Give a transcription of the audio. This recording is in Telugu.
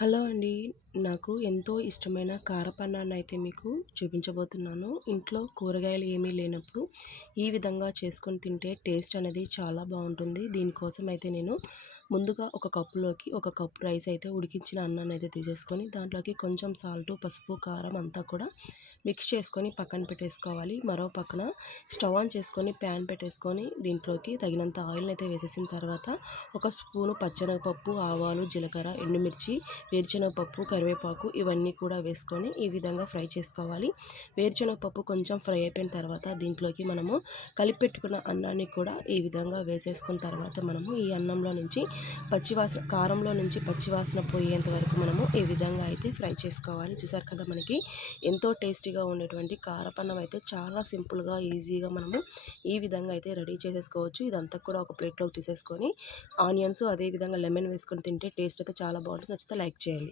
హలో అండి నాకు ఎంతో ఇష్టమైన కారపన్నాన్ని అయితే మీకు చూపించబోతున్నాను. ఇంట్లో కూరగాయలు ఏమీ లేనప్పుడు ఈ విధంగా చేసుకొని తింటే టేస్ట్ అనేది చాలా బాగుంటుంది. దీనికోసం అయితే నేను ముందుగా ఒక కప్పులోకి ఒక కప్పు రైస్ అయితే ఉడికించిన అన్నాన్ని అయితే తీసేసుకొని దాంట్లోకి కొంచెం సాల్ట్ పసుపు కారం అంతా కూడా మిక్స్ చేసుకొని పక్కన పెట్టేసుకోవాలి. మరో పక్కన స్టవ్ ఆన్ చేసుకొని ప్యాన్ పెట్టేసుకొని దీంట్లోకి తగినంత ఆయిల్ని అయితే వేసేసిన తర్వాత ఒక స్పూను పచ్చెనగపప్పు ఆవాలు జీలకర్ర ఎండుమిర్చి వేరుశనగపప్పు కరివేపాకు ఇవన్నీ కూడా వేసుకొని ఈ విధంగా ఫ్రై చేసుకోవాలి. వేరుశనగపప్పు కొంచెం ఫ్రై అయిపోయిన తర్వాత దీంట్లోకి మనము కలిపెట్టుకున్న అన్నాన్ని కూడా ఈ విధంగా వేసేసుకున్న తర్వాత మనము ఈ అన్నంలో నుంచి పచ్చివాసన కారంలో నుంచి పచ్చివాసన పోయేంత వరకు మనము ఈ విధంగా అయితే ఫ్రై చేసుకోవాలి. చూసారు కదా మనకి ఎంతో టేస్టీగా ఉండేటువంటి కారపన్నం అయితే చాలా సింపుల్గా ఈజీగా మనము ఈ విధంగా అయితే రెడీ చేసేసుకోవచ్చు. ఇదంతా కూడా ఒక ప్లేట్లోకి తీసేసుకొని ఆనియన్స్ అదేవిధంగా లెమన్ వేసుకొని తింటే టేస్ట్ అయితే చాలా బాగుంటుంది. నచ్చితే లైక్ చేయండి.